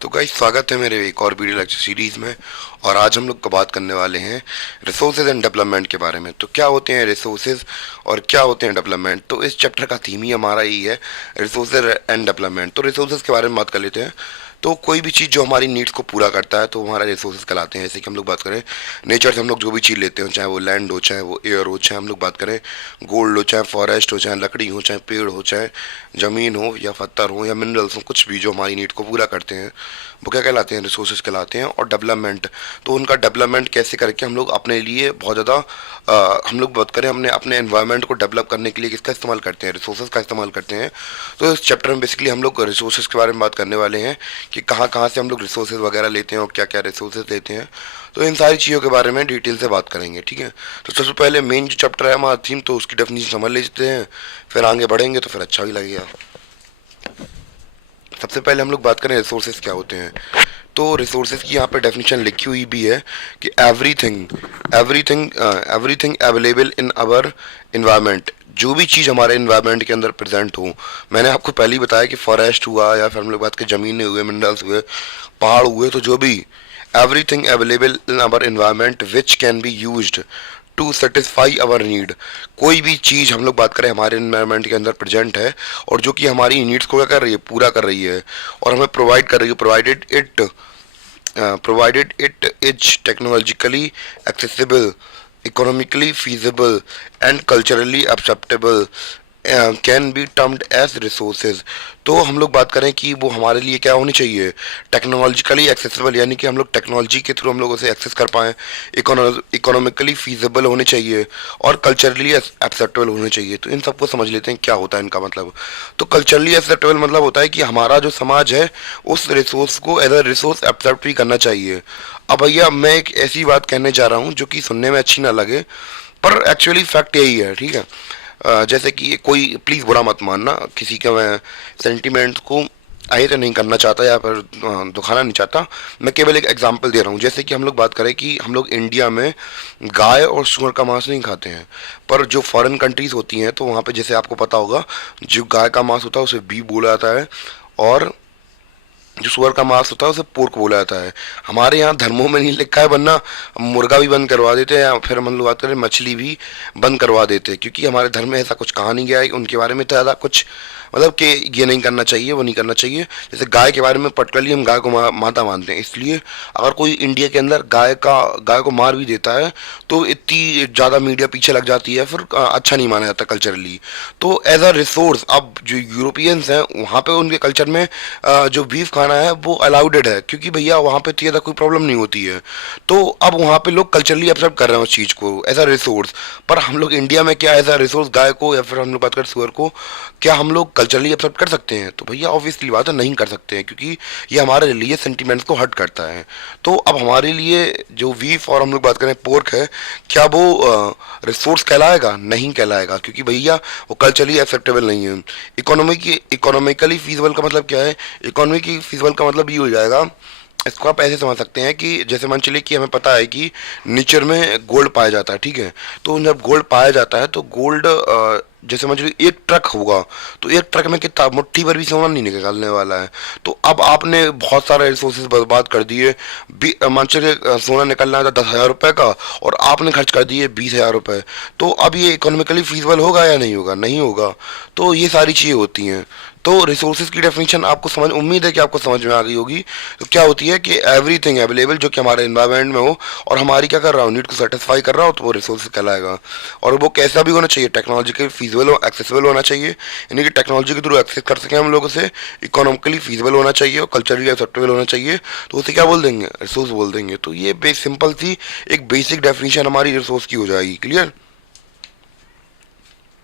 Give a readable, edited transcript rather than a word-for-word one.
तो गाइस स्वागत है मेरे एक और वीडियो लेक्चर सीरीज़ में। और आज हम लोग को बात करने वाले हैं रिसोर्सेज एंड डेवलपमेंट के बारे में। तो क्या होते हैं रिसोर्सेज और क्या होते हैं डेवलपमेंट। तो इस चैप्टर का थीम ही हमारा यही है, रिसोर्सेज एंड डेवलपमेंट। तो रिसोर्सेज के बारे में बात कर लेते हैं। तो कोई भी चीज़ जो हमारी नीड्स को पूरा करता है तो हमारा रिसोर्सेज कहलाते हैं। जैसे कि हम लोग बात करें नेचर से हम लोग जो भी चीज़ लेते हो, चाहे वो लैंड हो, चाहे वो एयर हो, चाहे हम लोग बात करें गोल्ड हो, चाहे फॉरेस्ट हो, चाहे लकड़ी हो, चाहे पेड़ हो, चाहे ज़मीन हो या पत्थर हो या मिनरल्स हो, कुछ भी जो हमारी नीड को पूरा करते हैं वो क्या कहलाते हैं, रिसोर्सेज कहलाते हैं। और डेवलपमेंट, तो उनका डेवलपमेंट कैसे करके हम लोग अपने लिए बहुत ज़्यादा हम लोग बात करें अपने अपने एनवायरनमेंट को डेवलप करने के लिए किसका इस्तेमाल करते हैं, रिसोर्सेज का इस्तेमाल करते हैं। तो इस चैप्टर में बेसिकली हम लोग रिसोर्सेज के बारे में बात करने वाले हैं कि कहाँ कहाँ से हम लोग रिसोर्सेज वगैरह लेते हैं और क्या क्या रिसोर्सेज लेते हैं। तो इन सारी चीज़ों के बारे में डिटेल से बात करेंगे, ठीक है। तो सबसे पहले मेन जो चैप्टर है हमारा थीम, तो उसकी डेफिनेशन समझ लेते हैं, फिर आगे बढ़ेंगे तो फिर अच्छा भी लगेगा। सबसे पहले हम लोग बात करें रिसोर्सेज क्या होते हैं। तो रिसोर्सेज की यहाँ पे डेफिनेशन लिखी हुई भी है कि everything everything everything available in our environment, जो भी चीज़ हमारे इन्वायरमेंट के अंदर प्रेजेंट हो। मैंने आपको पहले ही बताया कि फॉरेस्ट हुआ या फिर हम लोग बात करें ज़मीनें हुए, मिनरल्स हुए, पहाड़ हुए, तो जो भी everything available in our environment which can be used to satisfy our need. कोई भी चीज़ हम लोग बात करें हमारे इन्वायरमेंट के अंदर प्रेजेंट है और जो कि हमारी नीड्स को क्या कर रही है, पूरा कर रही है और हमें प्रोवाइड कर रही है, provided it is technologically accessible, economically feasible and culturally acceptable, can be termed as resources. तो हम लोग बात करें कि वो हमारे लिए क्या होनी चाहिए, टेक्नोलॉजिकली एक्सेसिबल, यानी कि हम लोग टेक्नोलॉजी के थ्रू हम लोग उसे एक्सेस कर पाएँ, इकोनॉमिकली फीजिबल होने चाहिए और कल्चरली एक्सेप्टेबल होने चाहिए। तो इन सबको समझ लेते हैं क्या होता है इनका मतलब। तो कल्चरली एक्सेप्टेबल मतलब होता है कि हमारा जो समाज है उस रिसोर्स को एज अ रिसोर्स एक्सेप्ट भी करना चाहिए। अब भैया मैं एक ऐसी बात कहने जा रहा हूँ जो कि सुनने में अच्छी ना लगे, पर एक्चुअली फैक्ट यही है, ठीक है। जैसे कि कोई प्लीज़ बुरा मत मानना, किसी का मैं सेंटिमेंट को आहत नहीं करना चाहता या फिर दुखाना नहीं चाहता। मैं केवल एक एग्जांपल दे रहा हूँ। जैसे कि हम लोग बात करें कि हम लोग इंडिया में गाय और सूअर का मांस नहीं खाते हैं, पर जो फॉरेन कंट्रीज़ होती हैं तो वहाँ पे जैसे आपको पता होगा जो गाय का मांस होता है उसे बीफ बोला जाता है और जो सुअर का मांस होता है उसे पोर्क बोला जाता है। हमारे यहाँ धर्मों में नहीं लिखा है, वरना मुर्गा भी बंद करवा देते हैं या फिर हम लोग बात करें मछली भी बंद करवा देते हैं, क्योंकि हमारे धर्म में ऐसा कुछ कहा नहीं गया है उनके बारे में तो ज़्यादा कुछ मतलब कि ये नहीं करना चाहिए, वो नहीं करना चाहिए। जैसे गाय के बारे में पर्टिकुलरली हम गाय को माता मानते हैं, इसलिए अगर कोई इंडिया के अंदर गाय को मार भी देता है तो इतनी ज़्यादा मीडिया पीछे लग जाती है, फिर अच्छा नहीं माना जाता कल्चरली। तो एज अ रिसोर्स अब जो यूरोपियंस हैं वहाँ पे उनके कल्चर में जो बीफ खाना है वो अलाउडेड है, क्योंकि भैया वहाँ पे इतनी ज़्यादा कोई प्रॉब्लम नहीं होती है। तो अब वहाँ पे लोग कल्चरली एक्सेप्ट कर रहे हैं उस चीज़ को एज अ रिसोर्स। पर हम लोग इंडिया में क्या एज अ रिसोर्स गाय को या फिर हम लोग बात करें सुअर को क्या हम लोग कल्चरली एक्सेप्ट कर सकते हैं? तो भैया ऑब्वियसली बात है नहीं कर सकते हैं, क्योंकि ये हमारे रिलीजियस सेंटिमेंट्स को हर्ट करता है। तो अब हमारे लिए जो बीफ और हम लोग बात करें पोर्क है, क्या वो रिसोर्स कहलाएगा? नहीं कहलाएगा, क्योंकि भैया वो कल्चरली एक्सेप्टेबल नहीं है। इकोनॉमिकली फीजिबल का मतलब क्या है? इकोनॉमिक फीजिबल का मतलब ये हो जाएगा, इसको आप ऐसे समझ सकते हैं कि जैसे मान चलिए कि हमें पता है कि नेचर में गोल्ड पाया जाता है, ठीक है। तो जब गोल्ड पाया जाता है तो गोल्ड जैसे मान चलिए एक ट्रक होगा तो एक ट्रक में कितना मुट्ठी भर भी सोना नहीं निकलने वाला है। तो अब आपने बहुत सारे रिसोर्सेज बर्बाद कर दिए। मान चलिए सोना निकलना था 10,000 रुपये का और आपने खर्च कर दिए 20,000 रुपये। तो अब ये इकोनॉमिकली फीजिबल होगा या नहीं होगा? नहीं होगा। तो ये सारी चीज़ें होती हैं। तो रिसोर्सेज की डेफिनेशन आपको समझ, उम्मीद है कि आपको समझ में आ गई होगी। तो क्या होती है कि एवरीथिंग अवेलेबल जो कि हमारे एनवायरनमेंट में हो और हमारी क्या कर रहा हो, नीड को सेटिस्फाई कर रहा हो, तो वो रिसोर्स कहलाएगा। और वो कैसा भी होना चाहिए, टेक्नोलॉजिकली फीजिबल हो, एक्सेसिबल होना चाहिए, यानी कि टेक्नोलॉजी के थ्रू एक्सेस कर सकें हम लोग उसे। इकोनॉमिकली फीजिबल होना चाहिए और कल्चरली एक्सेप्टेबल होना चाहिए। तो उसे क्या बोल देंगे? रिसोर्स बोल देंगे। तो ये सिंपल सी एक बेसिक डेफिनेशन हमारी रिसोर्स की हो जाएगी। क्लियर?